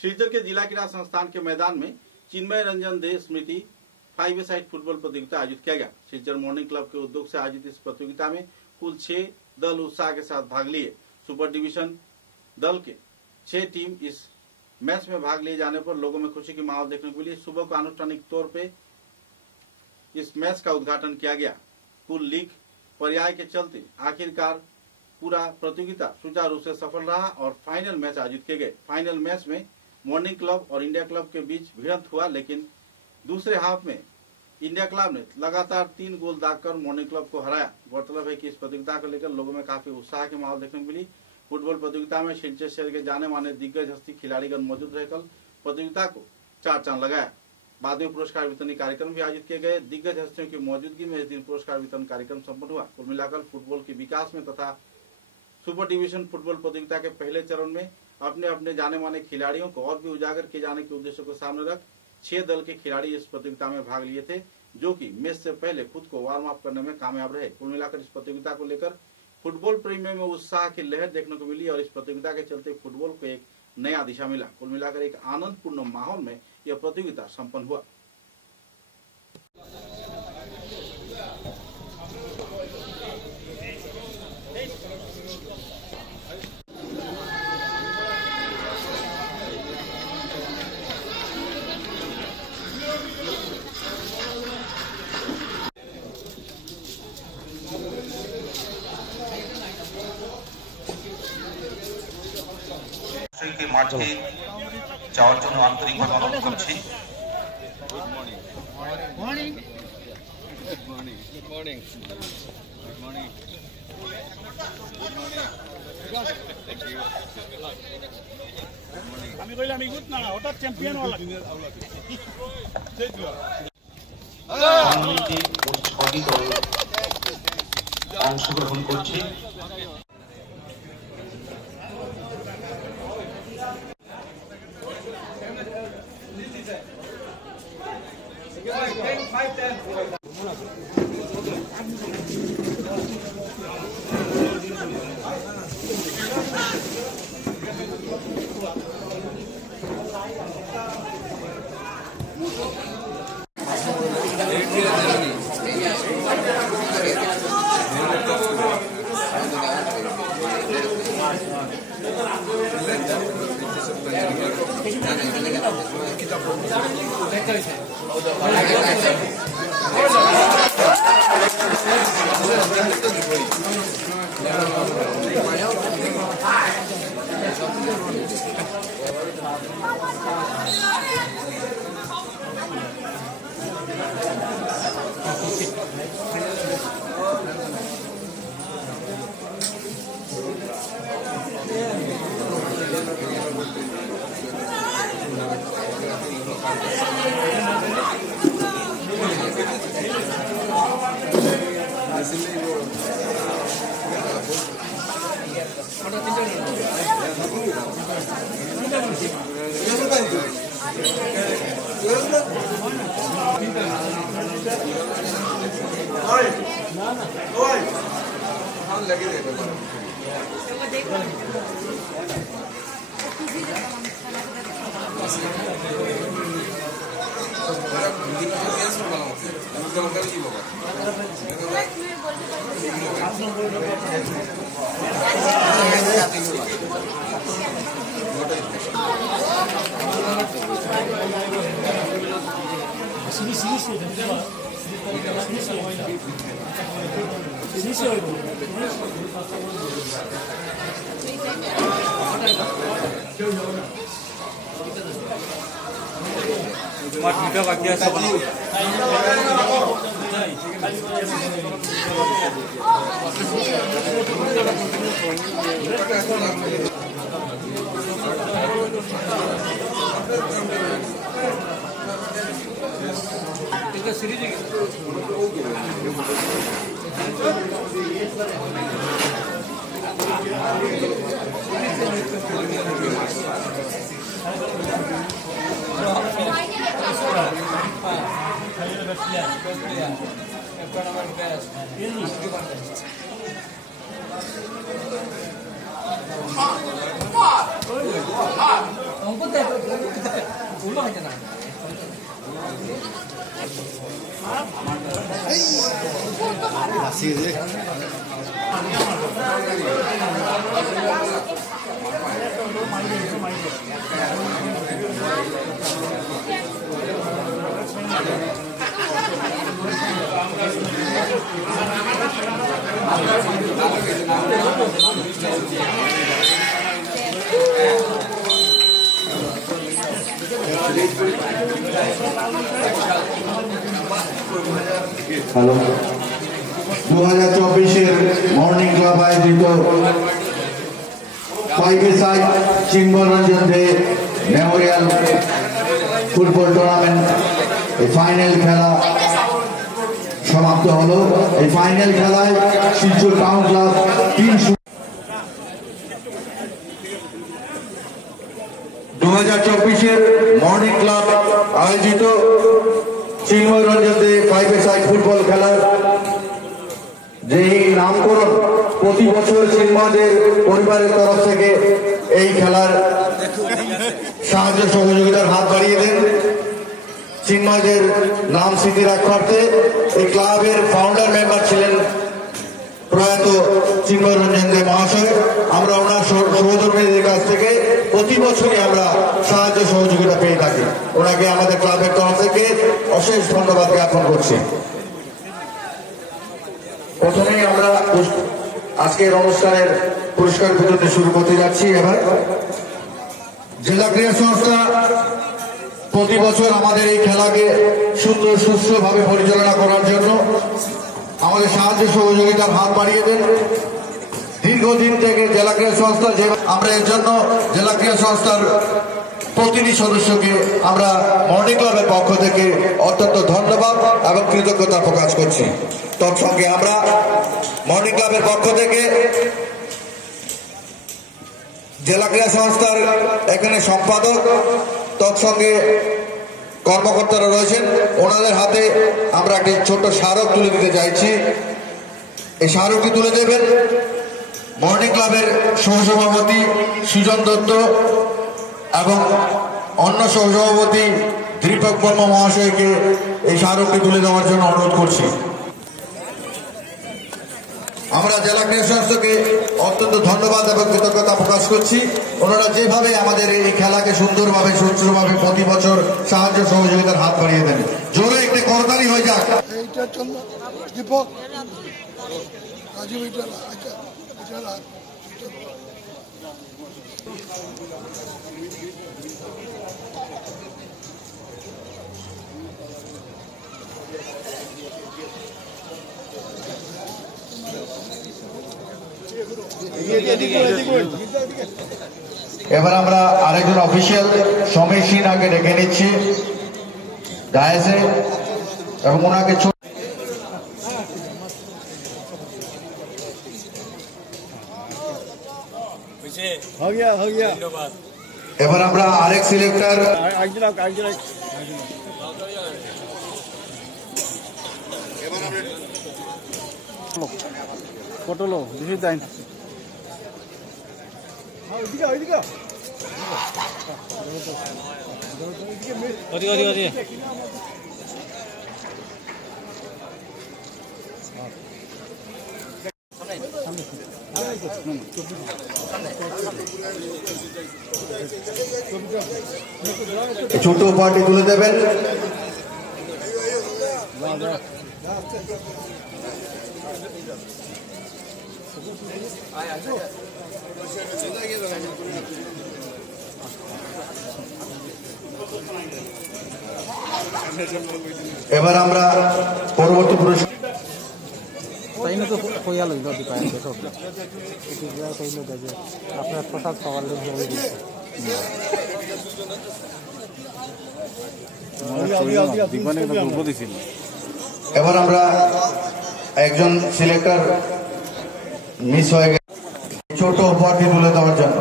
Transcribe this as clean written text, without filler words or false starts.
सिलचर के जिला क्रीड़ा संस्थान के मैदान में चिन्मय रंजन दे स्मृति 5-a-side फुटबॉल प्रतियोगिता आयोजित किया गया। सिलचर मॉर्निंग क्लब के उद्योग से आयोजित इस प्रतियोगिता में कुल 6 दल उत्साह के साथ भाग लिए। सुपर डिवीजन दल के 6 टीम इस मैच में भाग लिए जाने पर लोगों में खुशी की माहौल देखने को मिली। सुबह को आनुष्ठानिक तौर पे इस मैच का उद्घाटन किया गया। कुल लीग पर्याय के चलते आखिरकार पूरा प्रतियोगिता सुचारू रूप से सफल रहा और फाइनल मैच आयोजित किए गए। फाइनल मैच में मॉर्निंग क्लब और इंडिया क्लब के बीच भिड़ंत हुआ, लेकिन दूसरे हाफ में इंडिया क्लब ने लगातार 3 गोल दागकर मॉर्निंग क्लब को हराया। गौरतलब है कि इस प्रतियोगिता को लेकर लोगों में काफी उत्साह की माहौल देखने को मिली। फुटबॉल प्रतियोगिता में सिलचर शहर के जाने माने दिग्गज हस्ती खिलाड़ीगण मौजूद रहकर प्रतियोगिता को 4 चांद लगाया। बाद में पुरस्कार वितरण कार्यक्रम भी आयोजित किए गए। दिग्गज हस्तियों की मौजूदगी में इस दिन पुरस्कार वितरण कार्यक्रम संपन्न हुआ। कुल मिलाकर फुटबॉल के विकास में तथा सुपर डिवीजन फुटबॉल प्रतियोगिता के पहले चरण में अपने अपने जाने माने खिलाड़ियों को और भी उजागर किए जाने के उद्देश्य को सामने रख 6 दल के खिलाड़ी इस प्रतियोगिता में भाग लिए थे, जो कि मैच से पहले खुद को वार्म अप करने में कामयाब रहे। कुल मिलाकर इस प्रतियोगिता को लेकर फुटबॉल प्रेमियों में उत्साह की लहर देखने को मिली और इस प्रतियोगिता के चलते फुटबॉल को एक नया दिशा मिला। कुल मिलाकर एक आनंदपूर्ण माहौल में यह प्रतियोगिता संपन्न हुआ। মাঠে যাওয়ার জন্য আন্তরিকভাবে অনুরোধ করছি। আমি কইলাম ইগুত না হঠাৎ চ্যাম্পিয়ন হওয়া লাগে। অংশগ্রহণ করছি। हमको হ্যালো 2024-এর মর্নিং ক্লাব আয়োজিত 5-a-side Chinmoyranjan De memorial football tournament এই ফাইনাল খেলা সমাপ্ত হলো। এই ফাইনাল খেলায় শিলচর টাউন ক্লাব 2024-এর মর্নিং ক্লাব আয়োজিত চিন্ময়রঞ্জন দে 5-a-side ফুটবল খেলার যে নামকরণ প্রতি বছর চিন্ময়দের পরিবারের তরফ থেকে এই খেলার সাহায্য সহযোগিতার হাত বাড়িয়ে দেন। চিন্ময়দের নাম স্মৃতি রাখার্থে এই ক্লাবের ফাউন্ডার মেম্বার ছিলেন প্রয়াত চিন্ময়রঞ্জন দে মহাশয়। আমরা ওনার সহধর্মীদের কাছ থেকে প্রতি বছরই আমরা সাহায্য সহযোগিতা পেয়ে থাকি। ওনাকে আমাদের ক্লাবের তরফ থেকে অশেষ ধন্যবাদ জ্ঞাপন করছি। প্রথমেই আমরা আজকের অনুষ্ঠানের পুরস্কার বিতরণে শুরু করতে যাচ্ছি। এবার জেলা ক্রীড়া সংস্থা প্রতি বছর আমাদের এই খেলাকে সুন্দর সুষ্ঠুভাবে পরিচালনা করার জন্য আমাদের সাহায্য সহযোগিতার হাত বাড়িয়ে দেন। দীর্ঘদিন থেকে জেলা ক্রীড়া সংস্থা যে আমরা এর জন্য জেলা ক্রীড়া সংস্থার প্রতিটি সদস্যকে আমরা মর্নিং ক্লাবের পক্ষ থেকে অত্যন্ত ধন্যবাদ এবং কৃতজ্ঞতা প্রকাশ করছি। তৎসঙ্গে আমরা মর্নিং ক্লাবের পক্ষ থেকে জেলা ক্রীড়া সংস্থার এখানে সম্পাদক তৎসঙ্গে কর্মকর্তারা রয়েছেন, ওনাদের হাতে আমরা একটি ছোট্ট স্মারক তুলে দিতে চাইছি। এই স্মারকটি তুলে দেবেন মর্নিং ক্লাবের সহসভাপতি সুজন দত্ত এবং অন্য সহসভাপতি দীপক বর্মা মহাশয়কে এই স্মারকটি তুলে দেওয়ার জন্য অনুরোধ করছি। আমরা জেলা ক্রীড়া সংস্থাকে অত্যন্ত ধন্যবাদ এবং কৃতজ্ঞতা প্রকাশ করছি। ওনারা যেভাবে আমাদের এই খেলাকে সুন্দরভাবে সুষ্ঠুভাবে প্রতি বছর সাহায্য সহযোগিতার হাত বাড়িয়ে দেন। জোরে একটি করতালি হয়ে যাক। দীপক এবার আমরা আরেকজন অফিসিয়াল সমীর সিনহাকে ডেকে নিচ্ছি ডায়াসে এবং ওনাকে এবার আমরা আরেক সিলেক্টর পটলো দিদি দেন ছোট পার্টি তুলে দেবেন। এবার আমরা পরবর্তী পুরস্কার আপনার প্রসাদ পাওয়ার এবার আমরা একজন সিলেক্টর মিস হয়ে গেছে ছোট উপহারটি তুলে দেওয়ার জন্য।